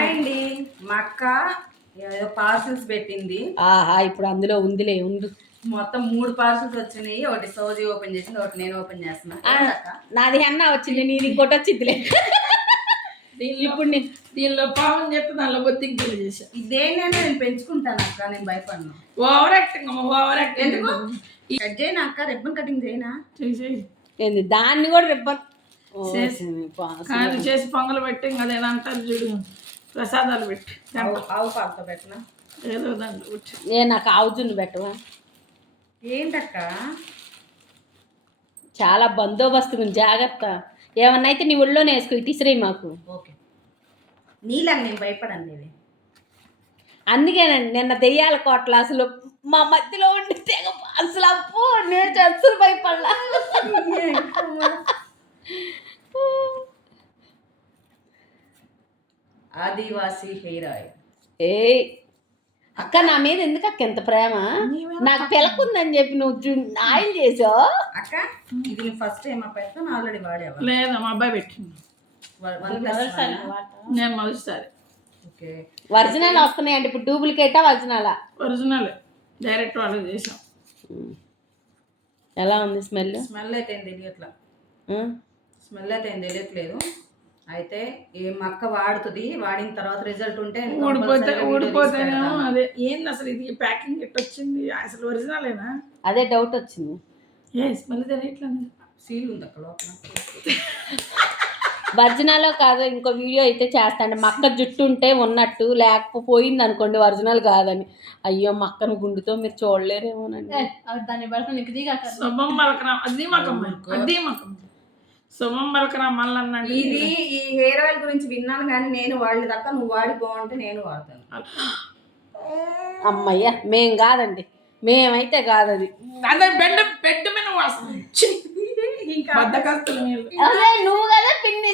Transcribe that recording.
అండి మా అక్క ఏదో పార్సల్స్ పెట్టింది. ఆహా ఇప్పుడు అందులో ఉందిలే ఉండు. మొత్తం 3 పార్సల్స్ వచ్చినాయి. ఒకటి సౌజీ ఓపెన్ చేసింది, ఒకటి నేను ఓపెన్ చేస్తున్నా. నాది హెన్న వచ్చింది, నీది ఇంకోటి వచ్చిందిలే. ఇప్పుడు దీనిలో పావం చెప్తే దానిలో బొద్దింకలు చేసా. ఇదేంటంటే నేను పెంచుకుంటాను అక్క, నేను భయపడను. ఓవర్ యాక్టింగ్ అమ్మ, ఓవర్ యాక్టింగ్. కట్ చేయనా అక్క, రిబ్బన్ కటింగ్ చేయనా? ఏంది దాన్ని కూడా రిబ్బన్ కాదు చేసి పొంగలు పెట్టి ఇంకా అదేనంటారు చూడు, ప్రసాదాలు పెట్టి ఆవు పాలతో పెట్టినా ఏదో దాంట్లో పెట్టి. నేను నాకు ఆవుజున్ను పెట్టవా? ఏంటక్క చాలా బందోబస్తు జాగ్రత్త. ఏమన్నా అయితే నీ ఒళ్ళోనే వేసుకో, ఇటు ఇసిరే మాకు. ఓకే, నీలాగా నేను భయపడను ఇది. అందుకేనండి నిన్న దెయ్యాల కోట్ల అసలు మా మధ్యలో ఉండి తెగ అసలు అప్పు నేను అసలు భయపడలా. ఆదివాసి హెయిర్ ఆయిల్. ఏ అక్క నా మీద ఎందుకు అక్క ఎంత ప్రేమ? నాకు పిలకుందని చెప్పి నువ్వు ఆయిల్ చేసావు అక్క. ఇది ఫస్ట్ టైం పెడతాను, ఆల్రెడీ వాడేవా? లేదా మా అబ్బాయి పెట్టింది, నేను మొదటిసారి. ఓకే, ఒరిజినల్ వస్తున్నాయండి ఇప్పుడు, డూప్లికేటా ఒరిజినలా? ఒరిజినల్ డైరెక్ట్ వాళ్ళకి చేసాం. ఎలా ఉంది స్మెల్? స్మెల్ అయితే ఏం తెలియట్లా, స్మెల్ అయితే ఏం తెలియట్లేదు. అయితే ఈ మక్క వాడుతుంది, వాడిన తర్వాత రిజల్ట్ ఉంటే ఊడిపోతేనేమో అదే ఏంది అసలు ఇది ప్యాకింగ్ ఎట్ వచ్చింది, అసలు ఒరిజినలేనా అదే డౌట్ వచ్చింది. ఏ స్మెల్ తెలియట్లా, సీల్ ఉంది అక్కడ లోపల. ఒరిజినల్ కాదు, ఇంకో వీడియో అయితే చేస్తాండి. మక్క జుట్టు ఉంటే ఉన్నట్టు, లేకపోయింది అనుకోండి ఒరిజినల్ కాదని. అయ్యో మక్కను గుండుతో మీరు చూడలేరేమోనండి. దాన్ని శుభం పలకరా అది మకం, అది మకం శుభం పలకరా మళ్ళీ. ఇది ఈ హెయిర్ ఆయిల్ గురించి విన్నాను కానీ నేను వాడి దాకా నువ్వు వాడి బాగుంటే నేను వాడతాను. అమ్మయ్య మేం కాదండి, మేమైతే కాదు. అది అదే బెడ్ మీద వాసన, ఇంకా బద్దకస్తులు నువ్వు కదా పిన్ని